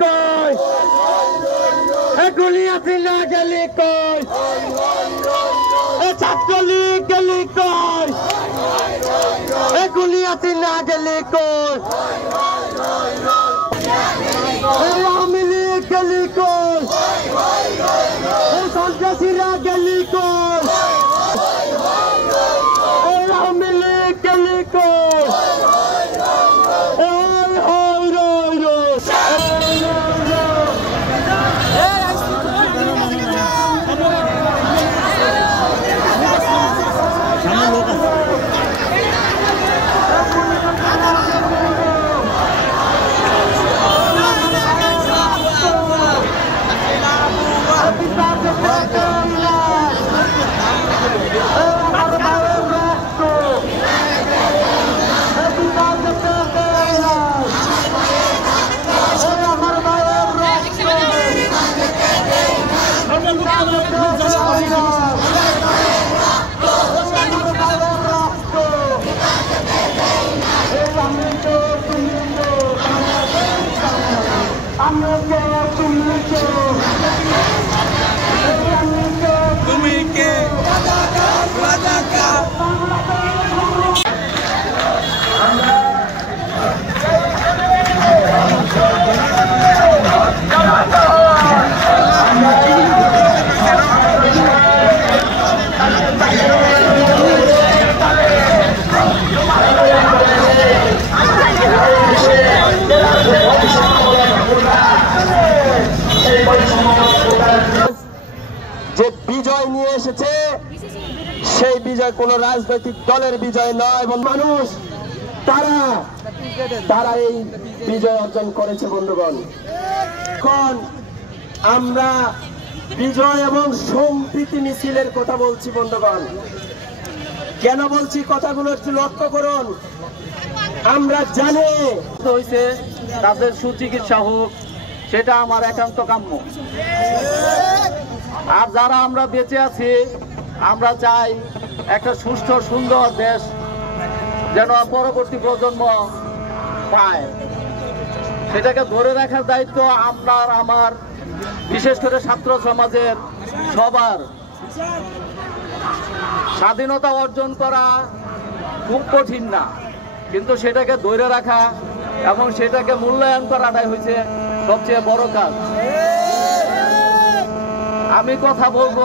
কই গুলি হাসিনা গেলি কই ছাত্রলীগ গেলি কই গুলি হাসিনা গেলি কই আওয়ামী লীগ গেলি কই সন্ত্রাসীরা গেলি কই আওয়ামী লীগ গেলি কই যে বিজয় নিয়ে এসেছে সেই বিজয় কোন রাজনৈতিক দলের বিজয় নয় এবং মানুষ তারা এই বিজয় অর্জন করেছে বন্ধুগণ। এখন আমরা বিজয় এবং সম্প্রীতি মিছিলের কথা বলছি বন্ধুগণ। কেন বলছি কথাগুলো একটু লক্ষ্য করুন। আমরা জানি হয়েছে তাদের সুচিকিৎসা হোক, সেটা আমার একান্ত কাম্য। আর যারা আমরা বেঁচে আছি আমরা চাই একটা সুষ্ঠু সুন্দর দেশ যেন পরবর্তী প্রজন্ম পায়, সেটাকে ধরে রাখার দায়িত্ব আপনার আমার, বিশেষ করে ছাত্র সমাজের সবার। স্বাধীনতা অর্জন করা খুব কঠিন না, কিন্তু সেটাকে ধরে রাখা এবং সেটাকে মূল্যায়ন করাটাই হচ্ছে সবচেয়ে বড় কাজ। আমি কথা বলবো,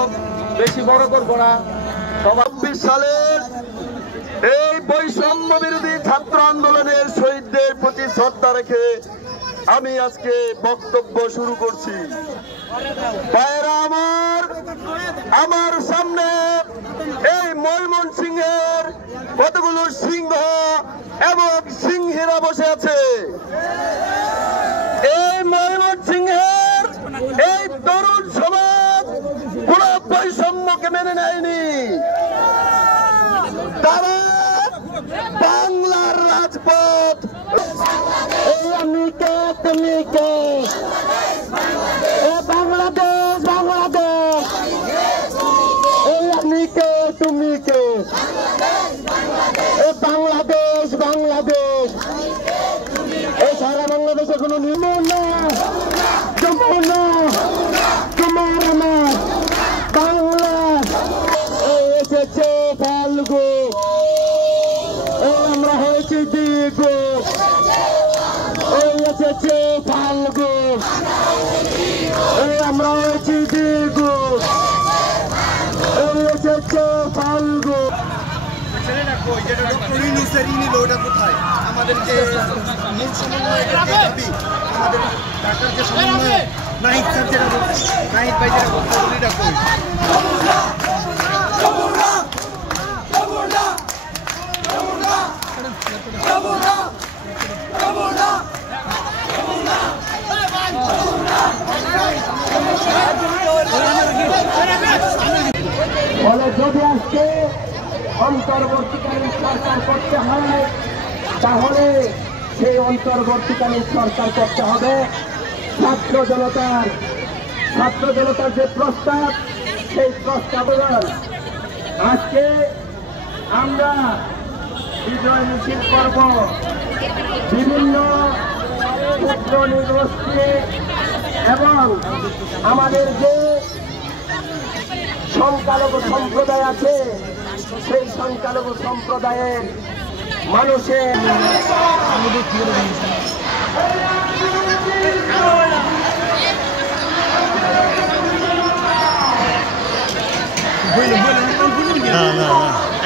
বেশি বড় করবো না। ২৬ সালের এই বৈষম্য বিরোধী ছাত্র আন্দোলনের শহীদদের প্রতি শ্রদ্ধা রেখে আমি আজকে বক্তব্য শুরু করছি। ভাইয়েরা আমার সামনে এই ময়মনসিংহের কতগুলো সিংহ এবং সিংহীরা বসে আছে। এই ময়মনসিংহের এই তরুণ সমাজ কোন বৈষম্যকে মেনে নেয়নি। তারা বাংলার রাজপথ আমি কে তুমি কে বাংলাদেশ বাংলাদেশ আমি কে তুমি কে বাংলাদেশ বাংলাদেশ এই সারা বাংলাদেশে কোনো নিয়ম না, যমুনা তোমার আমার বাংলা এসেছে ফাল্গু, আমরা হয়েছি দিগু, এসেছে ফাল্গু, আমরা হয়েছি দিগু, এসেছে ফাল্গু। আমাদের যে মূল সমন্বয় আমাদের ঢাকার যে সমন্বয় নাহিদ স্যার যেটা বলছে, নাহিদ ভাই যেটা বলছে ওগুলিটা কই? ফলে যদি আজকে অন্তর্বর্তীকালীন সরকার করতে হয়, তাহলে সেই অন্তর্বর্তীকালীন সরকার করতে হবে ছাত্র জনতার যে প্রস্তাব, সেই প্রস্তাব আজকে আমরা বিজয় মিছিল করব। বিভিন্ন ক্ষুদ্র নৃগোষ্ঠী এবং আমাদের যে সংখ্যালঘু সম্প্রদায় আছে সেই সংখ্যালঘু সম্প্রদায়ের মানুষের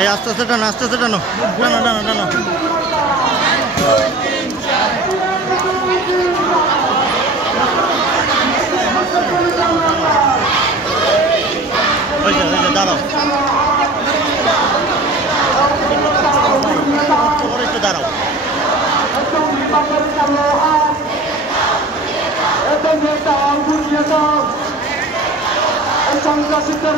এই আস্তে আস্তে টানো টানো টানো টানো টানো দাঁড়াও একটু দাঁড়াও সন্ত্রাসীদের